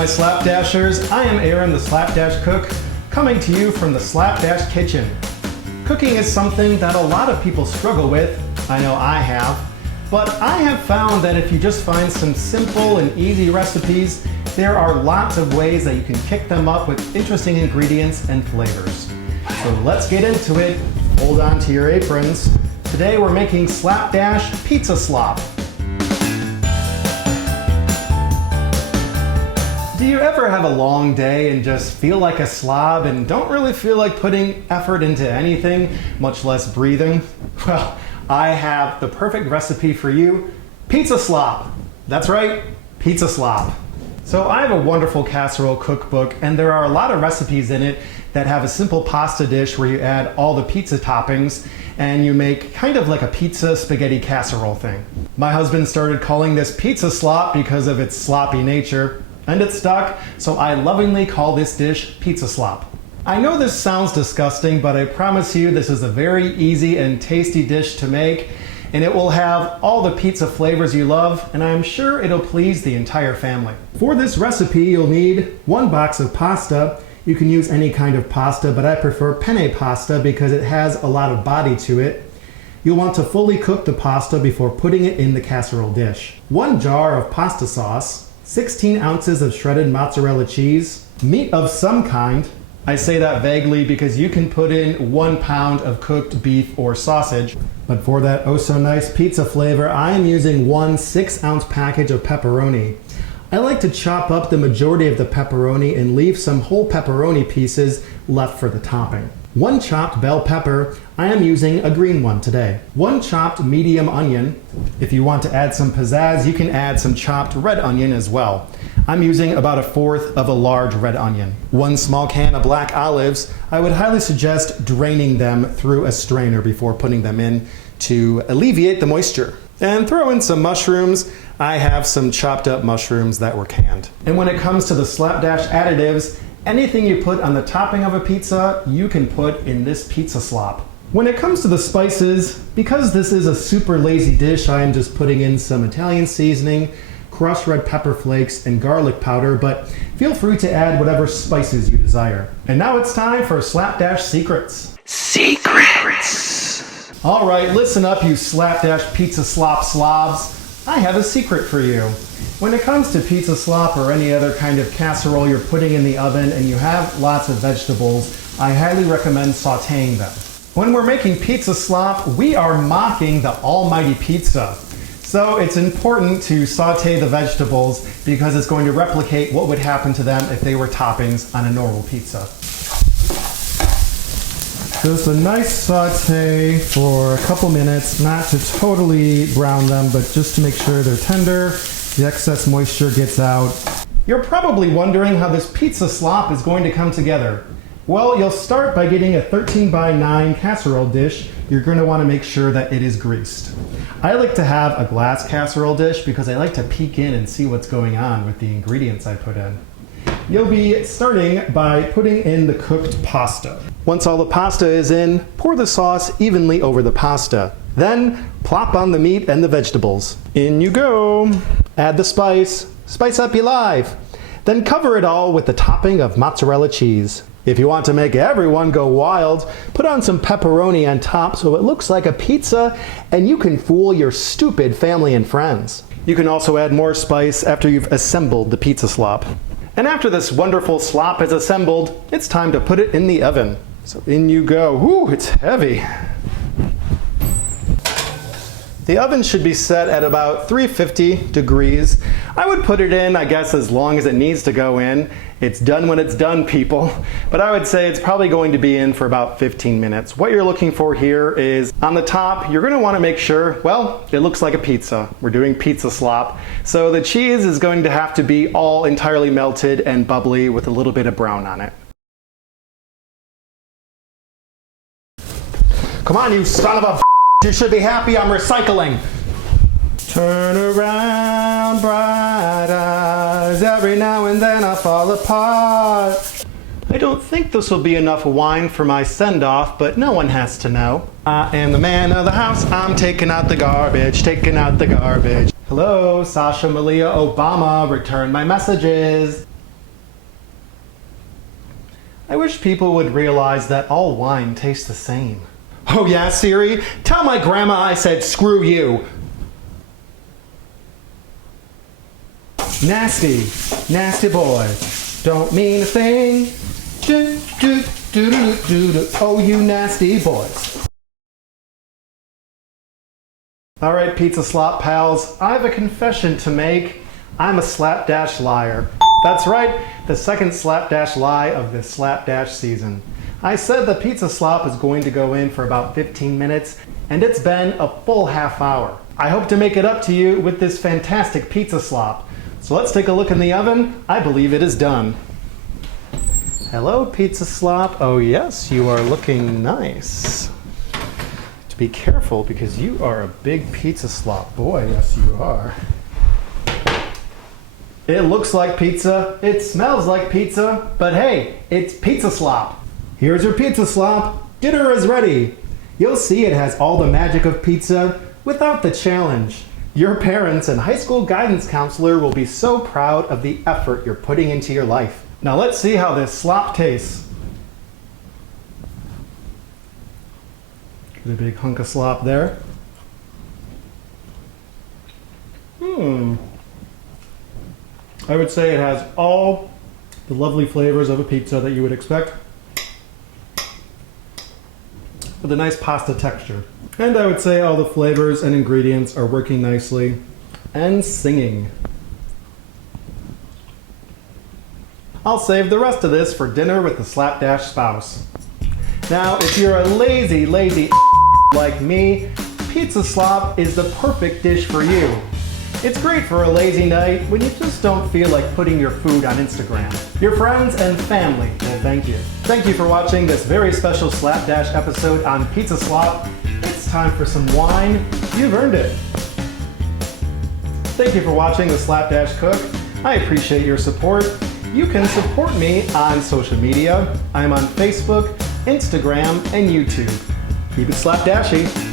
my Slapdashers, I am Aaron the Slapdash Cook, coming to you from the Slapdash Kitchen. Cooking is something that a lot of people struggle with, I know I have, but I have found that if you just find some simple and easy recipes, there are lots of ways that you can kick them up with interesting ingredients and flavors. So let's get into it. Hold on to your aprons. Today we're making Slapdash pizza slop. Do you ever have a long day and just feel like a slob and don't really feel like putting effort into anything, much less breathing? Well, I have the perfect recipe for you, pizza slop. That's right, pizza slop. So I have a wonderful casserole cookbook, and there are a lot of recipes in it that have a simple pasta dish where you add all the pizza toppings and you make kind of like a pizza spaghetti casserole thing. My husband started calling this pizza slop because of its sloppy nature, and it stuck, so I lovingly call this dish pizza slop. I know this sounds disgusting, but I promise you this is a very easy and tasty dish to make, and it will have all the pizza flavors you love, and I'm sure it'll please the entire family. For this recipe, you'll need 1 box of pasta. You can use any kind of pasta, but I prefer penne pasta because it has a lot of body to it. You'll want to fully cook the pasta before putting it in the casserole dish. 1 jar of pasta sauce, 16 ounces of shredded mozzarella cheese, meat of some kind. I say that vaguely because you can put in 1 pound of cooked beef or sausage. But for that oh so nice pizza flavor, I am using 1 6-ounce package of pepperoni. I like to chop up the majority of the pepperoni and leave some whole pepperoni pieces left for the topping. 1 chopped bell pepper. I am using a green one today. 1 chopped medium onion. If you want to add some pizzazz, you can add some chopped red onion as well. I'm using about 1/4 of a large red onion. 1 small can of black olives. I would highly suggest draining them through a strainer before putting them in to alleviate the moisture. And throw in some mushrooms. I have some chopped up mushrooms that were canned. And when it comes to the Slapdash additives, anything you put on the topping of a pizza, you can put in this pizza slop. When it comes to the spices, because this is a super lazy dish, I am just putting in some Italian seasoning, crushed red pepper flakes, and garlic powder, but feel free to add whatever spices you desire. And now it's time for Slapdash Secrets. Secrets! All right, listen up, you Slapdash pizza slop slobs. I have a secret for you. When it comes to pizza slop or any other kind of casserole you're putting in the oven and you have lots of vegetables, I highly recommend sauteing them. When we're making pizza slop, we are mocking the almighty pizza. So it's important to saute the vegetables because it's going to replicate what would happen to them if they were toppings on a normal pizza. Just a nice saute for a couple minutes, not to totally brown them, but just to make sure they're tender, the excess moisture gets out. You're probably wondering how this pizza slop is going to come together. Well, you'll start by getting a 13 by 9 casserole dish. You're going to want to make sure that it is greased. I like to have a glass casserole dish because I like to peek in and see what's going on with the ingredients I put in. You'll be starting by putting in the cooked pasta. Once all the pasta is in, pour the sauce evenly over the pasta. Then plop on the meat and the vegetables. In you go. Add the spice. Spice up your life. Then cover it all with the topping of mozzarella cheese. If you want to make everyone go wild, put on some pepperoni on top so it looks like a pizza and you can fool your stupid family and friends. You can also add more spice after you've assembled the pizza slop. And after this wonderful slop is assembled, it's time to put it in the oven. So in you go. Whew, it's heavy. The oven should be set at about 350 degrees. I would put it in, I guess, as long as it needs to go in. It's done when it's done, people. But I would say it's probably going to be in for about 15 minutes. What you're looking for here is on the top, you're going to want to make sure, well, it looks like a pizza. We're doing pizza slop. So the cheese is going to have to be all entirely melted and bubbly with a little bit of brown on it. Come on, you son of a you should be happy I'm recycling. Turn around, bright eyes, every now and then I fall apart. I don't think this will be enough wine for my send-off, but no one has to know. I am the man of the house, I'm taking out the garbage, taking out the garbage. Hello, Sasha Malia Obama, return my messages. I wish people would realize that all wine tastes the same. Oh yeah, Siri? Tell my grandma I said screw you. Nasty, nasty boys. Don't mean a thing. Oh, you nasty boys. All right, pizza slop pals, I have a confession to make. I'm a slapdash liar. That's right, the second slapdash lie of this slapdash season. I said the pizza slop is going to go in for about 15 minutes, and it's been a full half hour. I hope to make it up to you with this fantastic pizza slop. So let's take a look in the oven. I believe it is done. Hello, pizza slop. Oh yes, you are looking nice. To be careful because you are a big pizza slop boy. Yes, you are. It looks like pizza, it smells like pizza, but hey, it's pizza slop. Here's your pizza slop. Dinner is ready. You'll see it has all the magic of pizza without the challenge. Your parents and high school guidance counselor will be so proud of the effort you're putting into your life. Now let's see how this slop tastes. Get a big hunk of slop there. I would say it has all the lovely flavors of a pizza that you would expect, with a nice pasta texture. And I would say all the flavors and ingredients are working nicely and singing. I'll save the rest of this for dinner with the slapdash spouse. Now, if you're a lazy like me, pizza slop is the perfect dish for you. It's great for a lazy night when you just don't feel like putting your food on Instagram. Your friends and family will thank you. Thank you for watching this very special Slapdash episode on pizza slop. It's time for some wine. You've earned it. Thank you for watching the Slapdash Cook. I appreciate your support. You can support me on social media. I'm on Facebook, Instagram, and YouTube. Keep it slapdashy.